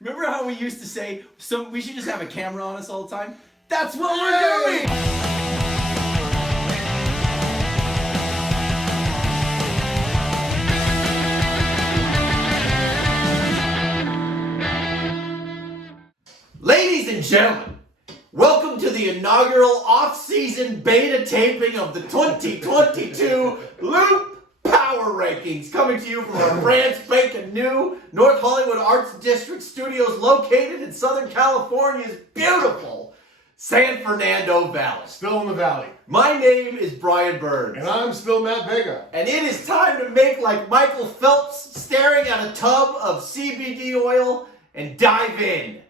Remember how we used to say, so we should just have a camera on us all the time? That's what we're doing! Ladies and gentlemen, welcome to the inaugural off-season beta taping of the 2022 Loop Power Rankings, coming to you from our brand spanking new North Hollywood Arts District studios located in Southern California's beautiful San Fernando Valley. Still in the valley. My name is Brian Burns. And I'm still Matt Vega. And it is time to make like Michael Phelps staring at a tub of CBD oil and dive in.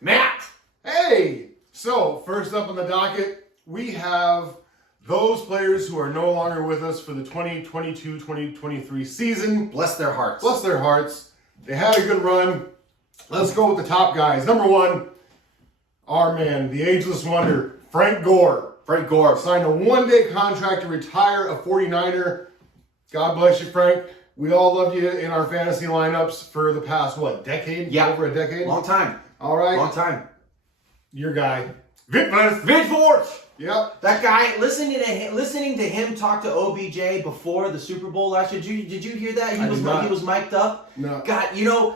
Matt! Hey! So, first up on the docket, we have those players who are no longer with us for the 2022-2023 season. Bless their hearts. Bless their hearts. They had a good run. Let's go with the top guys. Number one, our man, the ageless wonder, Frank Gore. Frank Gore. Signed a one-day contract to retire, a 49er. God bless you, Frank. We all loved you in our fantasy lineups for the past, decade? Yeah. Over a decade? Long time. All right. Long time. Your guy, Whitworth. Whitworth. Yep. That guy, listening to him talk to OBJ before the Super Bowl last year. Did you hear that? He was mic'd up. No. God, you know,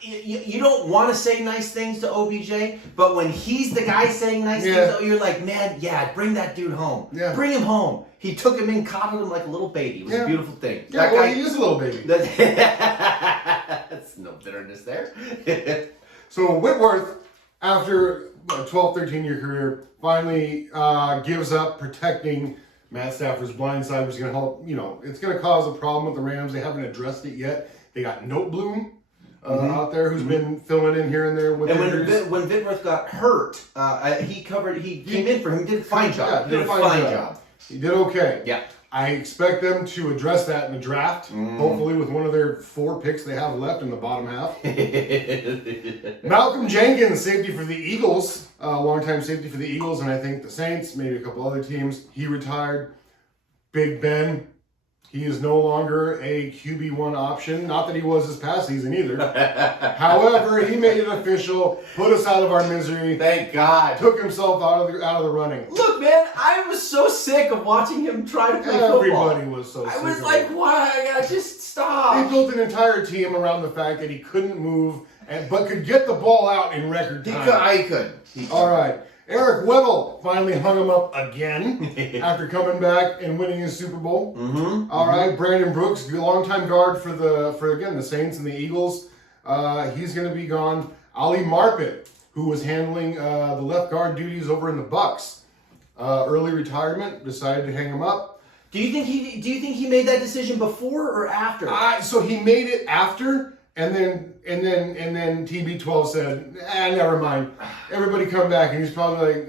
you don't want to say nice things to OBJ, but when he's the guy saying nice things, you're like, man, bring that dude home. Yeah. Bring him home. He took him in, coddled him like a little baby. It was a beautiful thing. Yeah, that guy, he is a little baby. That's no bitterness there. So Whitworth, after a 12, 13-year career, finally gives up protecting Matt Stafford's blind side, which is going to help, it's going to cause a problem with the Rams. They haven't addressed it yet. They got Notebloom out there who's been filling in here and there with injuries. When Whitworth got hurt, he came in for him. He did a fine job. He did a fine job. He did okay. Yeah. I expect them to address that in the draft, hopefully with one of their 4 picks they have left in the bottom half. Malcolm Jenkins, safety for the Eagles, longtime safety for the Eagles, and I think the Saints, maybe a couple other teams. He retired. Big Ben, he is no longer a QB1 option. Not that he was this past season either. However, he made it official, put us out of our misery. Thank God. Took himself out of the running. Look, man, I was so sick of watching him try to play football. Everybody was so sick. I was like, why? I gotta just stop. They built an entire team around the fact that he couldn't move, but could get the ball out in record time. He could. All right. Eric Weddle finally hung him up again after coming back and winning his Super Bowl. All right. Brandon Brooks, the longtime guard for the Saints and the Eagles. He's going to be gone. Ali Marpet, who was handling the left guard duties over in the Bucks. Early retirement, decided to hang him up. Do you think he made that decision before or after? So he made it after, and then TB12 said, never mind. Everybody come back, and he's probably like,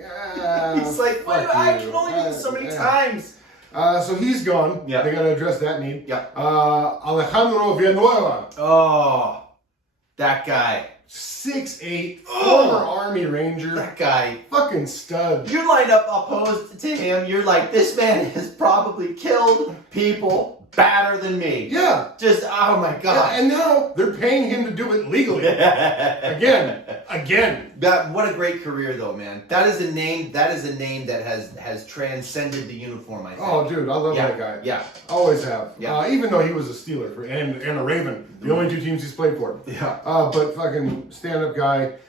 he's like, I can only do this so many times. So he's gone. Yeah. They got to address that need. Yeah. Alejandro Villanueva. Oh, that guy. 6'8", former Army Ranger. That guy. Fucking stud. You line up opposed to him, you're like, this man has probably killed people badder than me. Yeah. Just, oh my God. Yeah, and now they're paying him to do it legally. Again. What a great career though, man. That is a name that has transcended the uniform, I think. Oh, dude, I love that guy. Yeah. Always have. Yeah. Even though he was a Steeler and a Raven, the only 2 teams he's played for. Yeah. But fucking stand-up guy.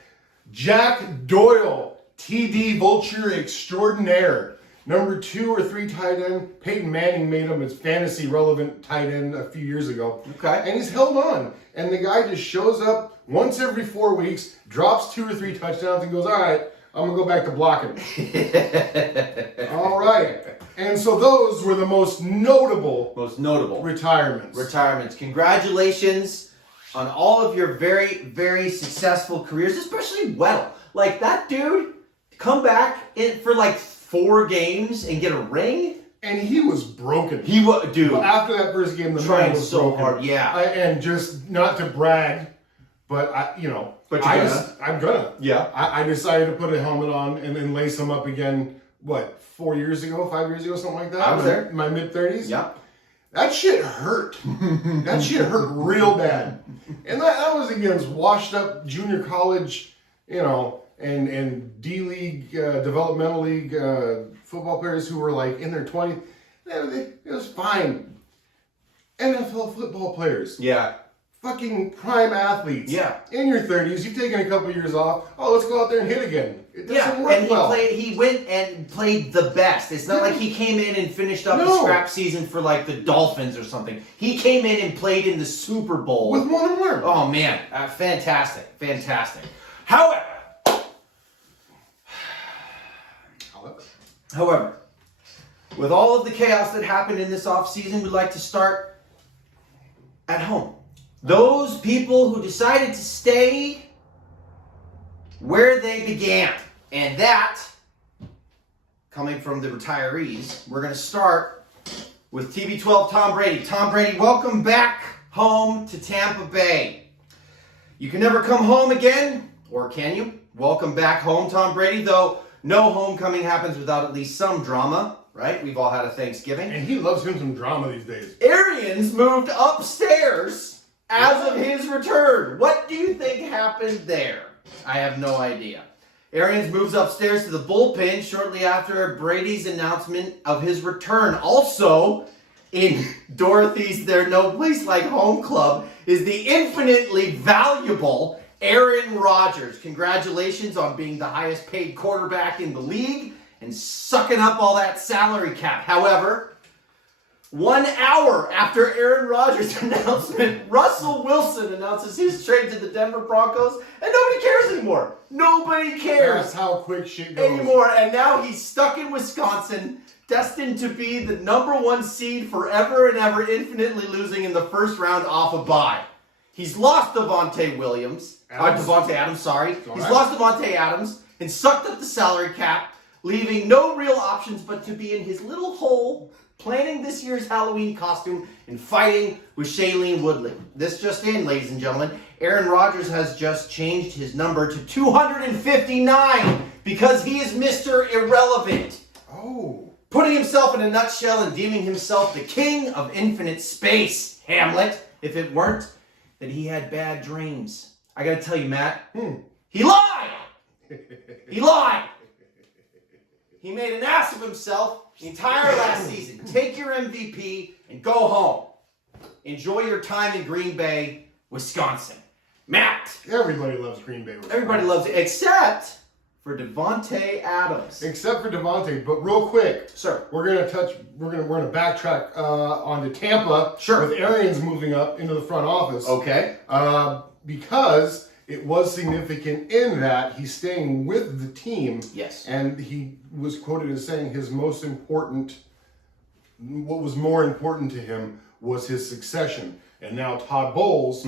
Jack Doyle, TD Vulture extraordinaire. Number 2 or 3 tight end. Peyton Manning made him his fantasy relevant tight end a few years ago. Okay. And he's held on. And the guy just shows up once every 4 weeks, drops 2 or 3 touchdowns, and goes, all right, I'm going to go back to blocking. All right. And so those were the most notable retirements. Congratulations on all of your very, very successful careers, especially Weddle. Like, that dude, come back for like 4 games and get a ring? And he was broken. He was, dude. But after that first game, the man trying was so broken. hard, yeah. And just not to brag, but I'm gonna. Yeah. I decided to put a helmet on and then lace him up again. 4 years ago, 5 years ago, something like that. I was there. My mid-30s. Yeah. That shit hurt. That shit hurt real bad. And that was against washed up junior college, and D-League, developmental league football players who were like in their 20s. It was fine. NFL football players. Yeah. Fucking prime athletes. Yeah. In your 30s, you've taken a couple years off. Oh, let's go out there and hit again. It doesn't work and well. he went and played the best. It's not like he came in and finished up the scrap season for like the Dolphins or something. He came in and played in the Super Bowl. With one arm. Oh, man. Fantastic. Fantastic. However, with all of the chaos that happened in this offseason, we'd like to start at home. Those people who decided to stay where they began. And that, coming from the retirees, we're going to start with TB12 Tom Brady. Tom Brady, welcome back home to Tampa Bay. You can never come home again, or can you? Welcome back home, Tom Brady, though no homecoming happens without at least some drama, right? We've all had a Thanksgiving. And he loves him some drama these days. Arians moved upstairs as of his return. What do you think happened there? I have no idea. Arians moves upstairs to the bullpen shortly after Brady's announcement of his return. Also, in Dorothy's There No Place Like Home Club is the infinitely valuable Aaron Rodgers. Congratulations on being the highest paid quarterback in the league and sucking up all that salary cap. However, 1 hour after Aaron Rodgers' announcement, Russell Wilson announces his trade to the Denver Broncos, and nobody cares anymore. Nobody cares. That's how quick shit goes. Anymore. And now he's stuck in Wisconsin, destined to be the #1 seed forever and ever, infinitely losing in the first round off a bye. He's lost Devontae Adams, sorry. He's lost Devontae Adams and sucked up the salary cap, leaving no real options but to be in his little hole, planning this year's Halloween costume and fighting with Shailene Woodley. This just in, ladies and gentlemen, Aaron Rodgers has just changed his number to 259 because he is Mr. Irrelevant. Oh. Putting himself in a nutshell and deeming himself the king of infinite space, Hamlet, if it weren't that he had bad dreams. I gotta tell you, Matt, he lied! He lied! He made an ass of himself the entire last season. Take your MVP and go home. Enjoy your time in Green Bay, Wisconsin. Matt! Everybody loves Green Bay. Everybody loves it, except for Devontae Adams. Except for Devontae, but real quick, Sir. we're gonna backtrack onto Tampa. Sure. With Arians moving up into the front office. Okay. Because it was significant in that he's staying with the team. Yes. And he was quoted as saying what was more important to him was his succession. And now Todd Bowles,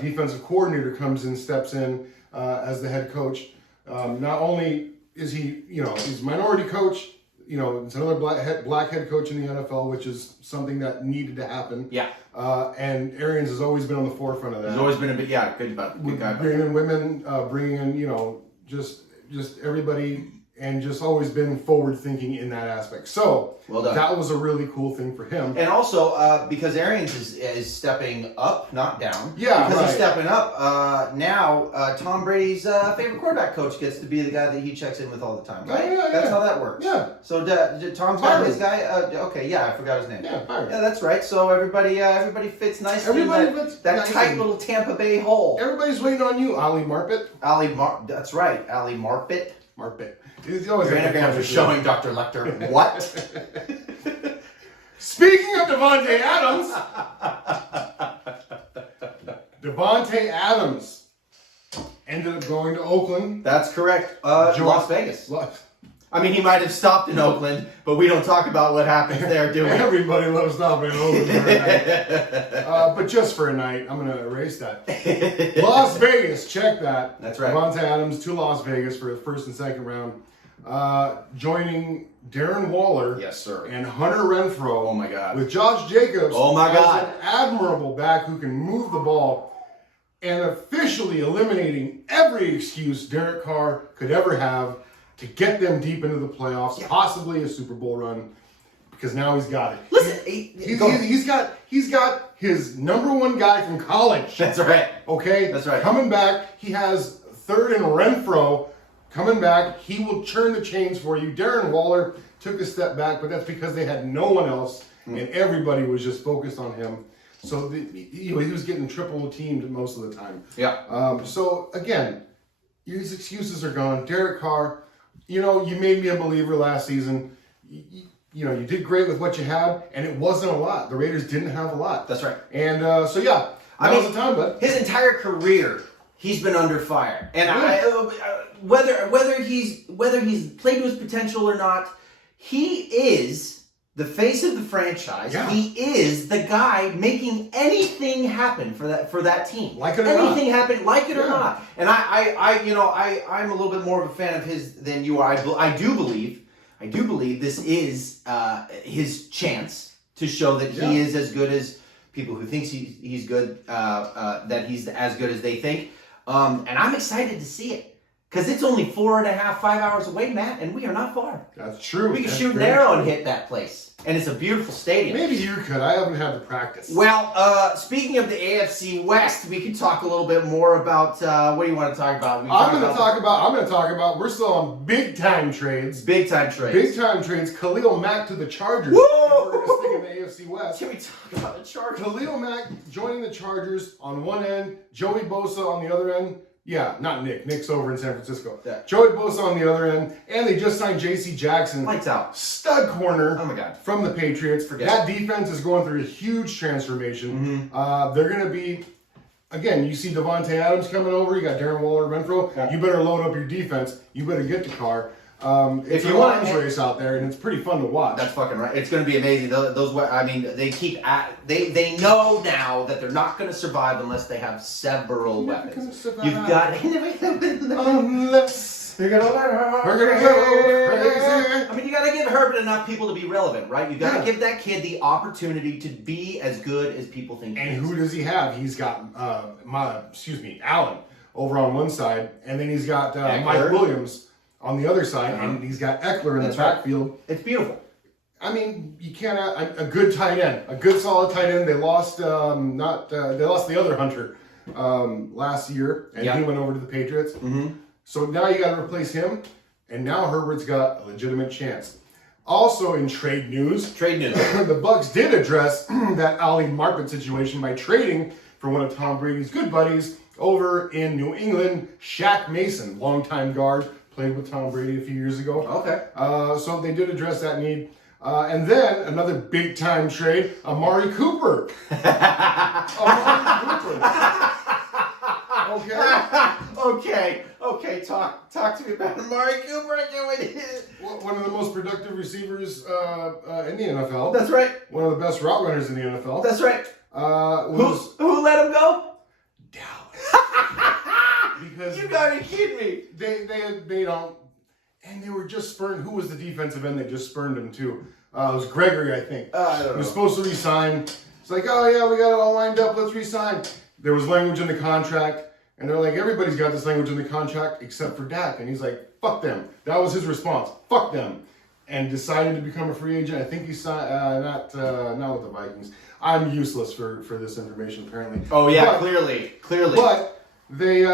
defensive coordinator, steps in as the head coach. Not only is he, he's a minority coach, it's another black head coach in the NFL, which is something that needed to happen. Yeah. And Arians has always been on the forefront of that. He's always been good guy. Bringing in women, bringing in, just everybody, and just always been forward thinking in that aspect. So well done. That was a really cool thing for him. And also because Arians is stepping up, not down. Yeah, because right. he's stepping up. Now Tom Brady's favorite quarterback coach gets to be the guy that he checks in with all the time. Right? Yeah. That's how that works. Yeah. So Tom's got his guy. Okay, yeah, I forgot his name. Yeah, Byron. Yeah, that's right. So everybody fits nicely in that tight little Tampa Bay hole. Everybody's waiting on you, Ali Marpet. That's right, Ali Marpet. Marpet. Your anagrams are showing, Dr. Lecter. What? Speaking of Devontae Adams ended up going to Oakland. That's correct. Las Vegas. I mean, he might have stopped in Oakland, but we don't talk about what happens there, do we? Everybody loves stopping in Oakland for a night. But just for a night, I'm going to erase that. Las Vegas, check that. That's right. Devontae Adams to Las Vegas for the first and second round. Joining Darren Waller. Yes, sir. And Hunter Renfrow. Oh, my God. With Josh Jacobs. Oh, my God. As an admirable back who can move the ball. And officially eliminating every excuse Derek Carr could ever have to get them deep into the playoffs, possibly a Super Bowl run. because now he's got it. Listen, He's got his number one guy from college. That's right. Okay? That's right. Coming back. He has third and Renfro coming back. He will turn the chains for you. Darren Waller took a step back, but that's because they had no one else, and everybody was just focused on him. So he was getting triple teamed most of the time. Yeah. So again, his excuses are gone. Derek Carr, you made me a believer last season. You did great with what you had, and it wasn't a lot. The Raiders didn't have a lot. That's right. And now's the time, bud. His entire career, he's been under fire, and whether he's played to his potential or not, he is the face of the franchise. Yeah. He is the guy making anything happen for that team. Like it or not. Anything happen, like it or not. And I'm a little bit more of a fan of his than you are. I do believe this is his chance to show that he is as good as people who think he's good, that he's as good as they think. And I'm excited to see it. Because it's only 4.5, 5 hours away, Matt, and we are not far. That's true. We can shoot an arrow and hit that place. And it's a beautiful stadium. Maybe you could. I haven't had the practice. Well, speaking of the AFC West, we can talk a little bit more about, what do you want to talk about? I'm going to talk about, we're still on big time trades. Big time trades. Big time trades. Khalil Mack to the Chargers. Woo! We're going to stick in the AFC West. Can we talk about the Chargers? Khalil Mack joining the Chargers on one end, Joey Bosa on the other end. Yeah, not Nick. Nick's over in San Francisco. Yeah. Joey Bosa on the other end, and they just signed J.C. Jackson. Lights out. Stud corner. Oh my God. From the Patriots. That defense is going through a huge transformation. They're going to be, again, you see Devontae Adams coming over. You got Darren Waller, Renfro. Yeah. You better load up your defense. You better get the car. It's a arms race out there, and it's pretty fun to watch. That's fucking right. It's going to be amazing. They know now that they're not going to survive unless they have several weapons. You've got unless you're going to go crazy. I mean, you got to give Herbert enough people to be relevant, right? You got to give that kid the opportunity to be as good as people think. And who does he have? He's got Allen over on one side, and then he's got Mike Williams on the other side, and he's got Eckler in the backfield. It's beautiful. I mean, you can't a good tight end, a good solid tight end. They lost they lost the other Hunter last year, and he went over to the Patriots. So now you got to replace him, and now Herbert's got a legitimate chance. Also in trade news, the Bucs did address that Ali Marpet situation by trading for one of Tom Brady's good buddies over in New England, Shaq Mason, longtime guard. Played with Tom Brady a few years ago. Okay. So they did address that need. And then another big time trade, Amari Cooper. Okay. Talk to me about Amari Cooper. I can't wait to hear it. One of the most productive receivers in the NFL. That's right. One of the best route runners in the NFL. That's right. Who let him go? Dallas. Because you gotta be kidding me. They don't, and they were just spurned. Who was the defensive end? They just spurned him too. It was Gregory, I think. I don't know. He was supposed to resign. It's like, oh yeah, we got it all lined up. Let's resign. There was language in the contract, and they're like, everybody's got this language in the contract except for Dak, and he's like, fuck them. That was his response. Fuck them, and decided to become a free agent. I think he signed not with the Vikings. I'm useless for this information apparently. Oh yeah, clearly. But they.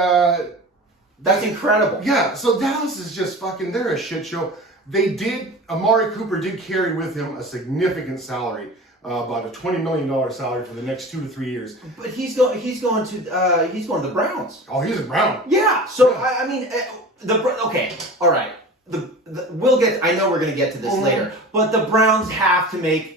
That's incredible. Yeah, so Dallas is just fucking, they're a shit show. Amari Cooper did carry with him a significant salary, about a $20 million salary for the next 2 to 3 years. But he's going to the Browns. Oh, he's a Brown. Yeah, so I mean, okay, all right. We'll get, I know we're going to get to this later, but the Browns have to make,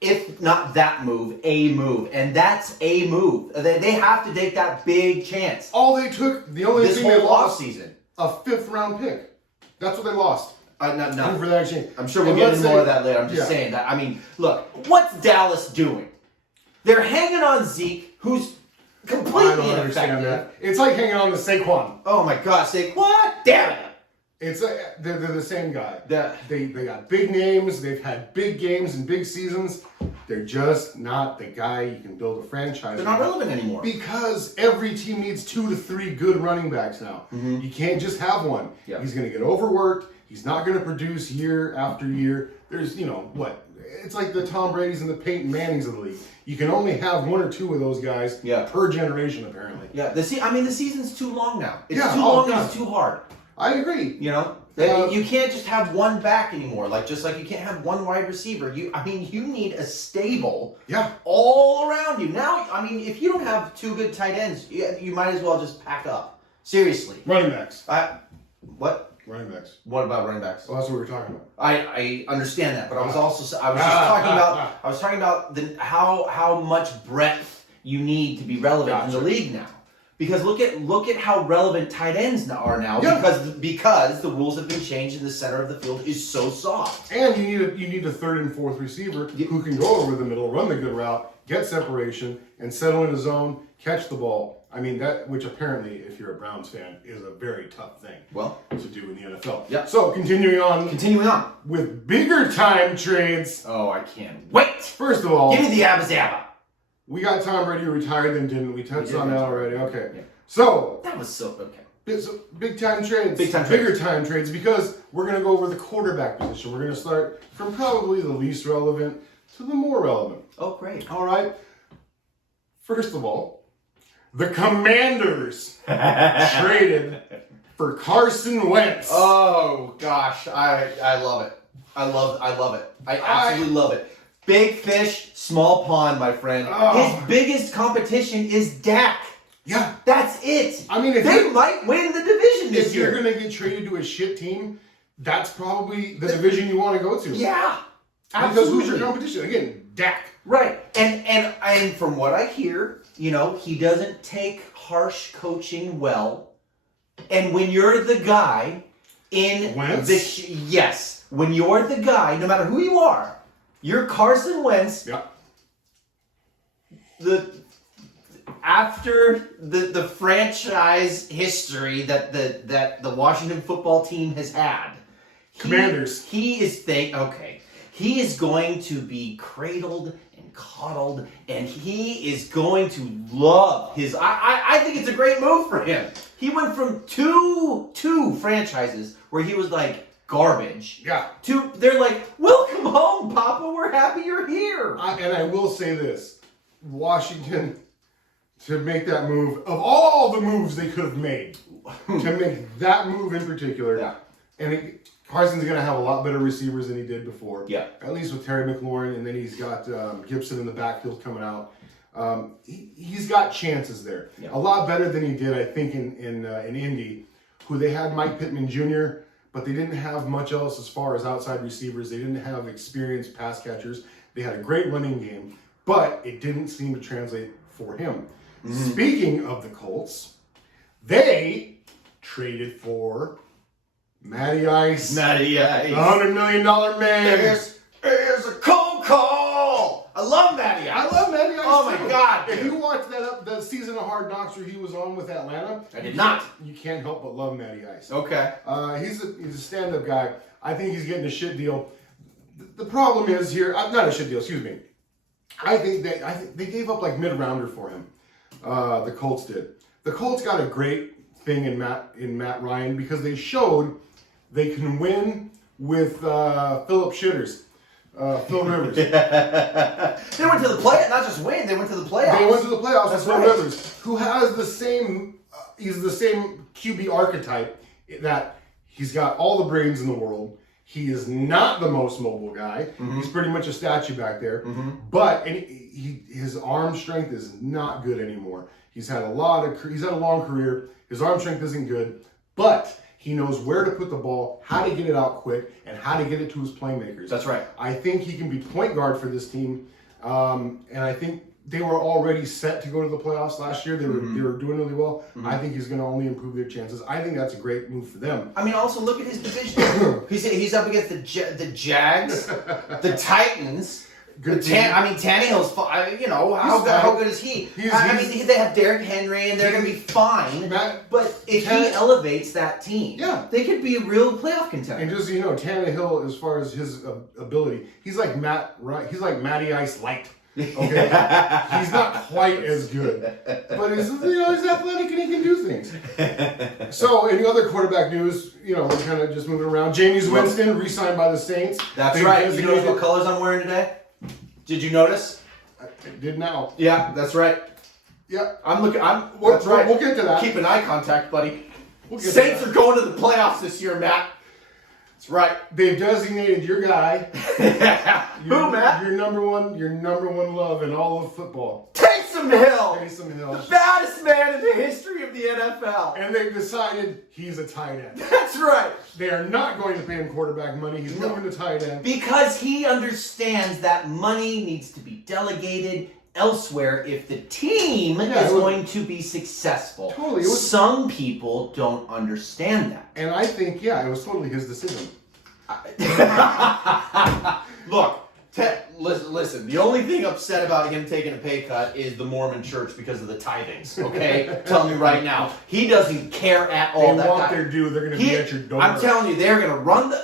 if not that move, a move. And that's a move. They have to take that big chance. All they took, the only thing they lost, season, a 5th round pick. That's what they lost. No. For that exchange. I'm sure we'll get into more of that later. I'm just saying that. I mean, look, what's Dallas doing? They're hanging on Zeke, who's completely ineffective. Understand that. It's like hanging on to Saquon. Oh my God, Saquon! Damn it! They're the same guy. Yeah. They got big names. They've had big games and big seasons. They're just not the guy you can build a franchise. They're not relevant anymore. Because every team needs 2 to 3 good running backs now. You can't just have one. Yep. He's going to get overworked. He's not going to produce year after year. There's, it's like the Tom Brady's and the Peyton Mannings of the league. You can only have one or two of those guys per generation, apparently. Yeah, the season's too long now. It's too long and it's too hard. I agree. You know? You can't just have one back anymore. Just like you can't have one wide receiver. You need a stable all around you. Now, if you don't have two good tight ends, you might as well just pack up. Seriously. Running backs. What? Running backs. What about running backs? Well, that's what we were talking about. I understand that, but I was talking about how much breadth you need to be relevant in the league now. Because look at how relevant tight ends are now because the rules have been changed and the center of the field is so soft. And you need a third and fourth receiver who can go over the middle, run the good route, get separation, and settle in his zone, catch the ball. Which apparently, if you're a Browns fan, is a very tough thing to do in the NFL. Yeah. So, continuing on with bigger time trades. Oh, I can't wait. First of all, give me the Abba Zabba. We got Tom Brady retired, then didn't we? Touched on that already. Okay. Yeah. So that was so okay. Big time trades. Bigger time trades, because we're going to go over the quarterback position. We're going to start from probably the least relevant to the more relevant. Oh, great. All right. First of all, the Commanders traded for Carson Wentz. Oh gosh, I love it. I love it. I absolutely love it. Big fish, small pond, my friend. His biggest competition is Dak. Yeah. That's it. If they might win the division this year. If you're going to get traded to a shit team, that's probably the division you want to go to. Yeah. Absolutely. Because who's your competition? Again, Dak. Right. And from what I hear, he doesn't take harsh coaching well. And when you're the guy in Wentz? When you're the guy, no matter who you are, you're Carson Wentz. Yeah. After the franchise history that the Washington football team has had, Commanders. He is going to be cradled and coddled, and he is going to love his. I think it's a great move for him. He went from two franchises where he was like garbage. Yeah. They're like, welcome home, Papa. We're happy you're here. And I will say this, Washington, to make that move, of all the moves they could have made, to make that move in particular, and Carson's going to have a lot better receivers than he did before. Yeah. At least with Terry McLaurin, and then he's got Gibson in the backfield coming out. He's got chances there. Yeah. A lot better than he did, I think, in Indy, who they had Mike Pittman Jr., but they didn't have much else as far as outside receivers. They didn't have experienced pass catchers. They had a great running game, but it didn't seem to translate for him. Mm-hmm. Speaking of the Colts, they traded for Matty Ice. Matty Ice. The $100 million man. Here's a cold call. I love Matty Ice. I love Matty Ice. Oh, my God. If you watched that season of Hard Knocks where he was on with Atlanta. I did not. You can't help but love Matty Ice. Okay. He's a stand-up guy. I think he's getting a shit deal. The problem is here, not a shit deal, excuse me. I think they gave up like mid-rounder for him. The Colts did. The Colts got a great thing in Matt Ryan because they showed they can win with Phil Rivers. They went to the playoffs, not just win. They went to the playoffs. They went to the playoffs with Phil right. Rivers, who has the same. He's the same QB archetype that he's got all the brains in the world. He is not the most mobile guy. Mm-hmm. He's pretty much a statue back there. Mm-hmm. But his arm strength is not good anymore. He's had a long career. His arm strength isn't good, but he knows where to put the ball, how to get it out quick, and how to get it to his playmakers. That's right. I think he can be point guard for this team, and I think they were already set to go to the playoffs last year. They were doing really well. Mm-hmm. I think he's going to only improve their chances. I think that's a great move for them. I mean, also look at his division. he's up against the Jags, the Titans. Tannehill's fine. How good is he? They have Derrick Henry, and they're going to be fine. But if he elevates that team, they could be a real playoff contender. And just Tannehill, as far as his ability, he's like Matty Ice light. Okay, he's not quite as good, but he's athletic and he can do things. So, any other quarterback news? We're kind of just moving around. Jameis Winston re-signed by the Saints. That's right. You notice what colors I'm wearing today? Did you notice? I did now. Yeah, that's right. Yeah, That's right. We'll get to that. Keep an eye contact, buddy. Saints are going to the playoffs this year, Matt. That's right. They've designated your guy. Who, Matt? Your number one love in all of football. Taysom Hill. Taysom Hill. The baddest man in the history of the NFL. And they've decided he's a tight end. That's right. They are not going to pay him quarterback money. He's moving to tight end. Because he understands that money needs to be delegated elsewhere if the team is going to be successful. Totally. Some people don't understand that. And I think, it was totally his decision. Look, listen, the only thing upset about him taking a pay cut is the Mormon church because of the tithings, okay? Tell me right now. He doesn't care at all. They want their due. They're going to be at your door. I'm telling you, they're going to run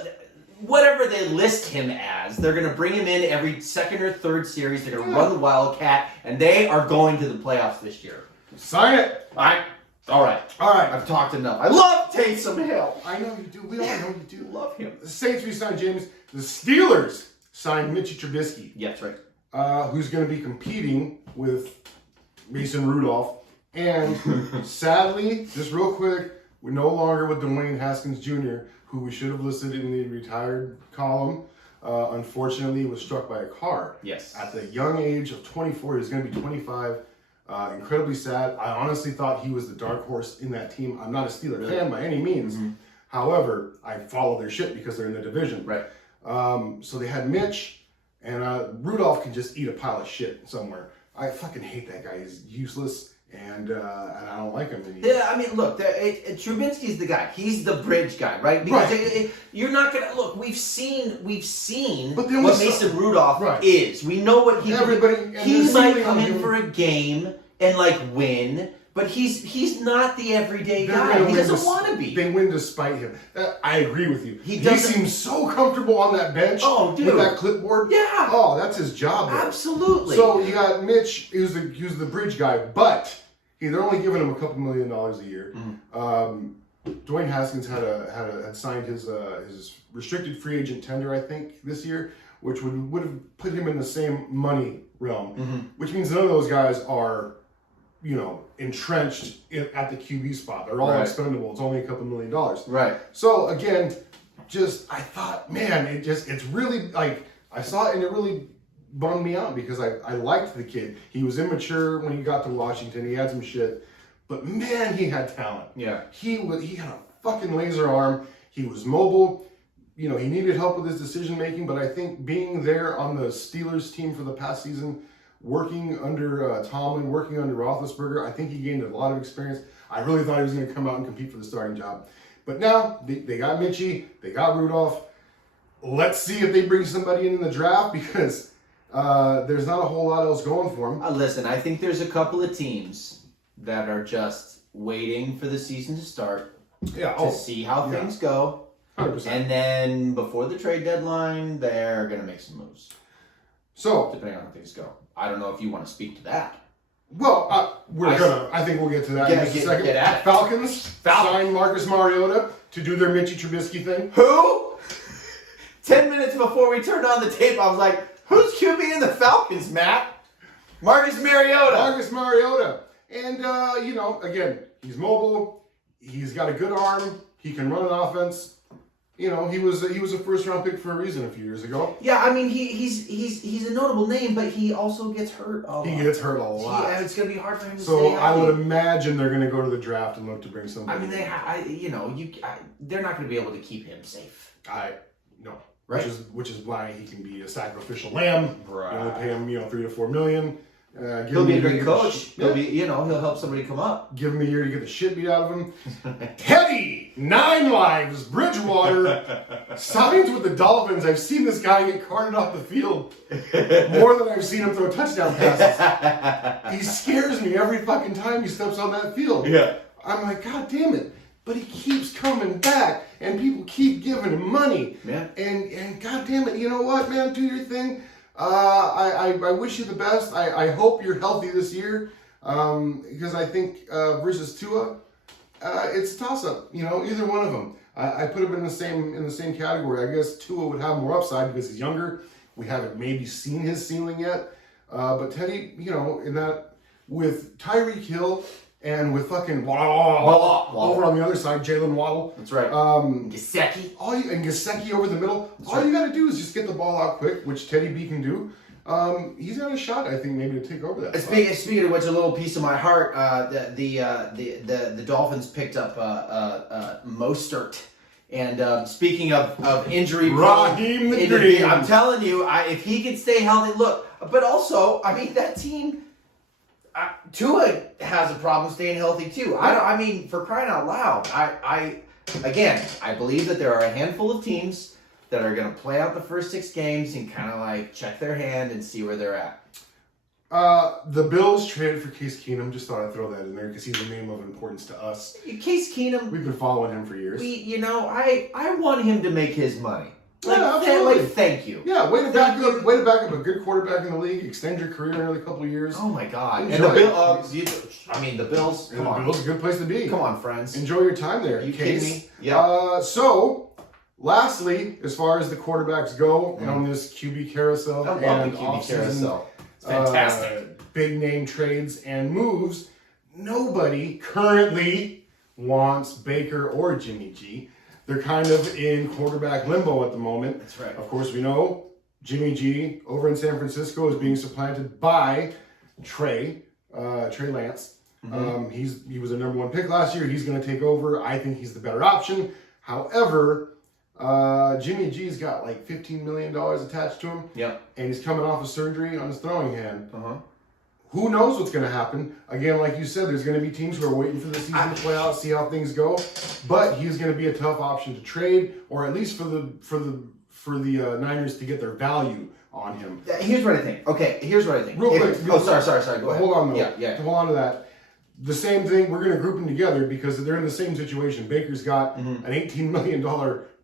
whatever they list him as, they're going to bring him in every second or third series. They're going to run the Wildcat, and they are going to the playoffs this year. Sign it. All right. I've talked enough. I love Taysom Hill. I know you do. We all know you do. Love him. The Saints re-signed James. The Steelers signed Mitchie Trubisky. Yeah, that's right. Who's going to be competing with Mason Rudolph. And sadly, just real quick, we're no longer with Dwayne Haskins Jr., who we should have listed in the retired column. Unfortunately, was struck by a car. Yes. At the young age of 24, he's going to be 25. Incredibly sad. I honestly thought he was the dark horse in that team. I'm not a Steeler fan by any means. Mm-hmm. However, I follow their shit because they're in the division. Right. So they had Mitch, and Rudolph can just eat a pile of shit somewhere. I fucking hate that guy. He's useless. And I don't like him anymore. Yeah, I mean, look, Trubinsky's the guy. He's the bridge guy, right? Because you're not gonna look. We've seen what Mason Rudolph is. We know what he can do. He might come in for a game and win, but he's not the everyday guy. He doesn't want to be. They win despite him. I agree with you. He seems so comfortable on that bench. Oh, dude. With that clipboard. Yeah. Oh, that's his job. Though. Absolutely. So you got Mitch, who's the bridge guy, but they're only giving him a couple $1 million a year. Dwayne Haskins had signed his restricted free agent tender, I think, this year, which would have put him in the same money realm. Which means none of those guys are, entrenched at the QB spot. They're all expendable. It's only a couple $1 million. Right. So again, I thought, man, it's really I saw it and it really bummed me out because I liked the kid. He was immature when he got to Washington. He had some shit, but man, he had talent. Yeah. He had a fucking laser arm. He was mobile. He needed help with his decision making, but I think being there on the Steelers team for the past season, working under Tomlin, working under Roethlisberger, I think he gained a lot of experience. I really thought he was going to come out and compete for the starting job. But now they got Mitchie, they got Rudolph. Let's see if they bring somebody in the draft because there's not a whole lot else going for him. Listen, I think there's a couple of teams that are just waiting for the season to start to see how things go. 100%. And then before the trade deadline, they're going to make some moves. So, depending on how things go. I don't know if you want to speak to that. Well, I think we'll get to that in just a second. Get at it. Falcons signed Marcus Mariota to do their Mitchie Trubisky thing. Who? 10 minutes before we turned on the tape, I was like, who's QB in the Falcons, Matt? Marcus Mariota. Marcus Mariota. And, again, he's mobile. He's got a good arm. He can run an offense. He was a first-round pick for a reason a few years ago. Yeah, I mean, he's a notable name, but he also gets hurt a lot. He gets hurt a lot. And it's going to be hard for him to stay So I would imagine they're going to go to the draft and look to bring somebody. I mean, they're not going to be able to keep him safe. No. Right. Which is why he can be a sacrificial lamb. Right. You only pay him, $3 to $4 million. He'll be a great coach. He'll help somebody come up. Give him a year to get the shit beat out of him. Teddy, 9 lives, Bridgewater, signs with the Dolphins. I've seen this guy get carted off the field more than I've seen him throw touchdown passes. He scares me every fucking time he steps on that field. Yeah. I'm like, God damn it. But he keeps coming back, and people keep giving him money. Yeah. And God damn it, you know what, man? Do your thing. I wish you the best. I hope you're healthy this year because I think versus Tua, it's a toss-up. Either one of them. I put him in the same category. I guess Tua would have more upside because he's younger. We haven't maybe seen his ceiling yet. But Teddy, in that with Tyreek Hill and with fucking over on the other side, Jalen Waddle. That's right. Gesicki. And Gesicki over the middle. All you got to do is just get the ball out quick, which Teddy B can do. He's got a shot, I think, maybe to take over that. Speaking of which, a little piece of my heart, the Dolphins picked up Mostert. And speaking of injury, Raheem the Dream. I'm telling you, if he can stay healthy, look. But also, I mean, that team, Tua has a problem staying healthy too. I mean, for crying out loud, I believe that there are a handful of teams that are going to play out the first 6 games and kind of like check their hand and see where they're at. The Bills traded for Case Keenum. Just thought I'd throw that in there because he's a name of importance to us. Case Keenum. We've been following him for years. I want him to make his money. Absolutely. Thank you. Yeah, way to back up a good quarterback in the league. Extend your career another couple of years. Oh my God! Enjoy. And the Bills. The Bills. The Bills is a good place to be. Come on, friends. Enjoy your time there. You Case. kidding me? Yeah. So, lastly, as far as the quarterbacks go on this QB carousel and QB off-season, carousel. It's fantastic. Big name trades and moves. Nobody currently wants Baker or Jimmy G. They're kind of in quarterback limbo at the moment. That's right. Of course, we know Jimmy G over in San Francisco is being supplanted by Trey Lance. Mm-hmm. He was a number 1 pick last year. He's going to take over. I think he's the better option. However, Jimmy G's got like $15 million attached to him. Yeah. And he's coming off of surgery on his throwing hand. Uh-huh. Who knows what's going to happen? Again, like you said, there's going to be teams who are waiting for the season to play out, see how things go. But he's going to be a tough option to trade, or at least for the Niners to get their value on him. Here's what I think. Okay, here's what I think. Real quick. Sorry. Go ahead. Hold on, though. Yeah. Hold on to that. The same thing. We're going to group them together because they're in the same situation. Baker's got an $18 million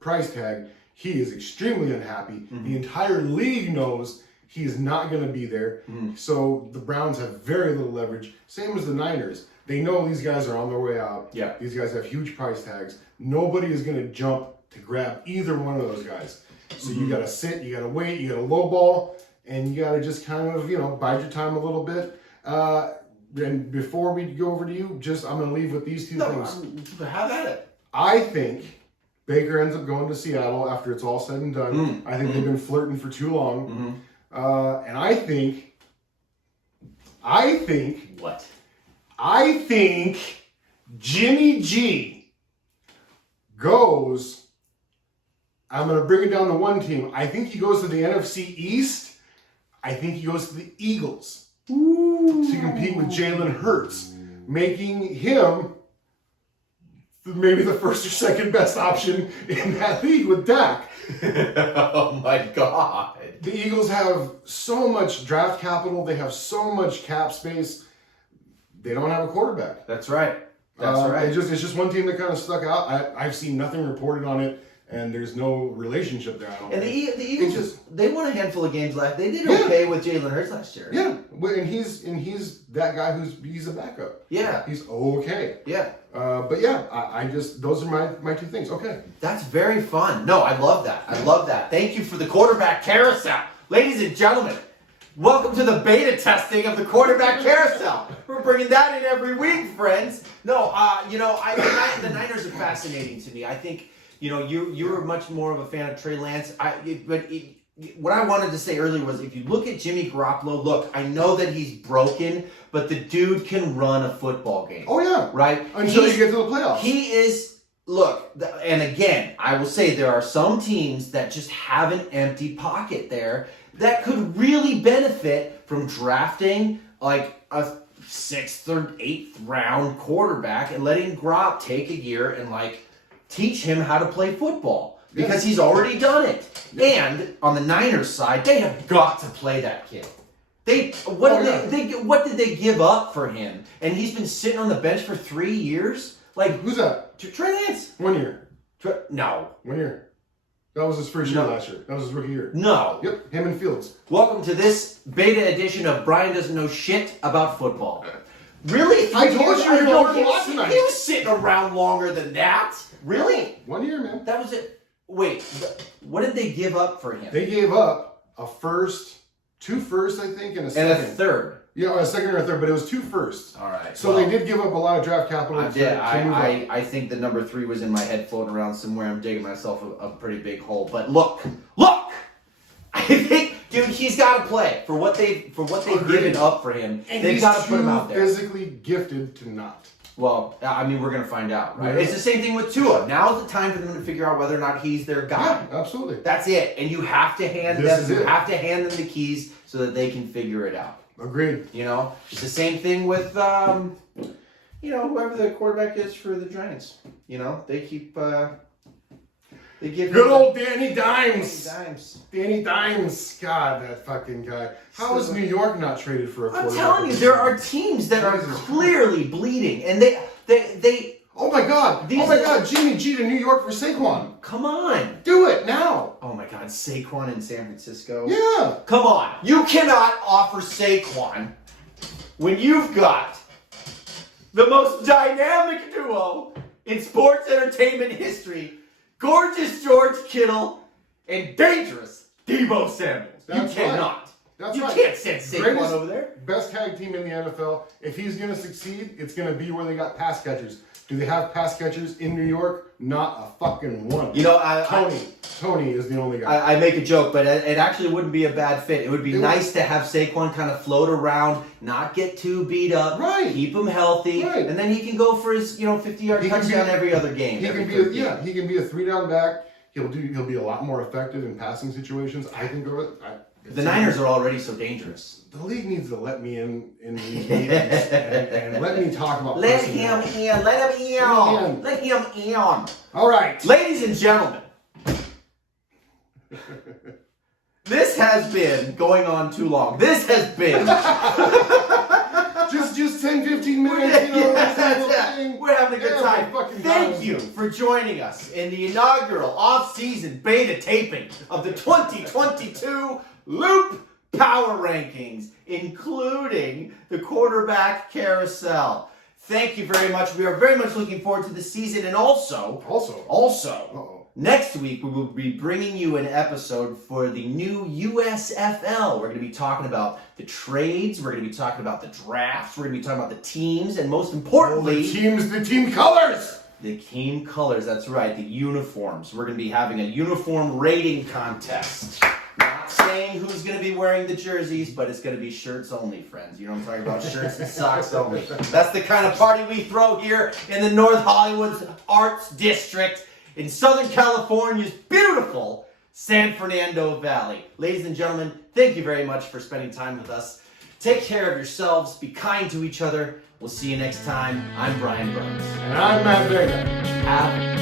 price tag. He is extremely unhappy. The entire league knows he is not going to be there. So the Browns have very little leverage. Same as the Niners. They know these guys are on their way out. Yeah. These guys have huge price tags. Nobody is going to jump to grab either one of those guys. So you got to sit, you got to wait, you got to lowball, and you got to just kind of, bide your time a little bit. And before we go over to you, I'm going to leave with these two things. Have at it. I think Baker ends up going to Seattle after it's all said and done. I think they've been flirting for too long. And I think what? I think Jimmy G goes. I'm going to bring it down to one team. I think he goes to the NFC East. I think he goes to the Eagles to compete with Jalen Hurts, making him maybe the first or second best option in that league with Dak. Oh my God. The Eagles have so much draft capital. They have so much cap space. They don't have a quarterback. That's right. Right. It's just one team that kind of stuck out. I've seen nothing reported on it, and there's no relationship there. And the Eagles, they won a handful of games last. They did okay with Jalen Hurts last year. Yeah, and he's that guy he's a backup. Yeah, he's okay. Yeah. But yeah, I just those are my 2 things. Okay. That's very fun. No, I love that. Thank you for the quarterback carousel. Ladies and gentlemen, welcome to the beta testing of the quarterback carousel. We're bringing that in every week, friends. No, the Niners are fascinating to me. I think, you're much more of a fan of Trey Lance. What I wanted to say earlier was if you look at Jimmy Garoppolo, look, I know that he's broken, but the dude can run a football game. Oh, yeah. Right? Until you get to the playoffs. He is, look, and again, I will say there are some teams that just have an empty pocket there that could really benefit from drafting like a 6th or 8th round quarterback and letting Grop take a year and teach him how to play football. Because he's already done it. And on the Niners side, they have got to play that kid. What did they give up for him? And he's been sitting on the bench for 3 years? Who's that? Trey Lance. 1 year. No. 1 year. That was his first year last year. That was his rookie year. No. Yep, him and Fields. Welcome to this beta edition of Brian Doesn't Know Shit About Football. Really? I told you you learned a lot tonight. He was sitting around longer than that. Really? 1 year, man. That was it. Wait, what did they give up for him? They gave up a first, 2 firsts, I think, and a second. And a third. Yeah, a second or a third, but it was 2 firsts. All right. So they did give up a lot of draft capital. I think the number 3 was in my head floating around somewhere. I'm digging myself a pretty big hole. But look! I think, dude, he's got to play for what they've given up for him. And they've got to put him out there. Physically gifted to not. Well, I mean, we're going to find out, right? Yeah. It's the same thing with Tua. Now's the time for them to figure out whether or not he's their guy. Yeah, absolutely. That's it. And you have to hand them the keys so that they can figure it out. Agreed. You know, it's the same thing with whoever the quarterback is for the Giants. You know, they keep they give good old Danny Dimes. Danny Dimes. Danny Dimes. God, that fucking guy. How is New York not traded for a quarterback? I'm telling you, there are teams that are clearly bleeding, and they. Oh my God! Jimmy G to New York for Saquon. Come on, do it now. Oh my God, Saquon in San Francisco. Yeah. Come on, you cannot offer Saquon when you've got the most dynamic duo in sports entertainment history. Gorgeous George Kittle and dangerous Deebo Samuels. You cannot. You can't send Saquon over there. Best tag team in the NFL. If he's going to succeed, it's going to be where they got pass catchers. Do they have pass catchers in New York? Not a fucking one. You know, Tony is the only guy. I make a joke, but it actually wouldn't be a bad fit. It would be nice to have Saquon kind of float around, not get too beat up, keep him healthy, and then he can go for his 50-yard touchdown every other game. He can be a 3-down back. He'll be a lot more effective in passing situations. I think the Niners are already so dangerous. The league needs to let me in these meetings and let me talk about. Let him in. All right, ladies and gentlemen. This has been going on too long. This has been just 10-15 minutes. We're having a good time. Thank you for joining us in the inaugural off-season beta taping of the 2022 Loop Power Rankings, including the quarterback carousel. Thank you very much. We are very much looking forward to the season, and also, next week we will be bringing you an episode for the new USFL. We're going to be talking about the trades. We're going to be talking about the drafts. We're going to be talking about the teams, and most importantly, the team colors. The team colors. That's right. The uniforms. We're going to be having a uniform rating contest. Not saying who's going to be wearing the jerseys, but it's going to be shirts only, friends. You know what I'm talking about? Shirts and socks only. That's the kind of party we throw here in the North Hollywood Arts District in Southern California's beautiful San Fernando Valley. Ladies and gentlemen, thank you very much for spending time with us. Take care of yourselves. Be kind to each other. We'll see you next time. I'm Brian Burns. And I'm Matt Vega. Have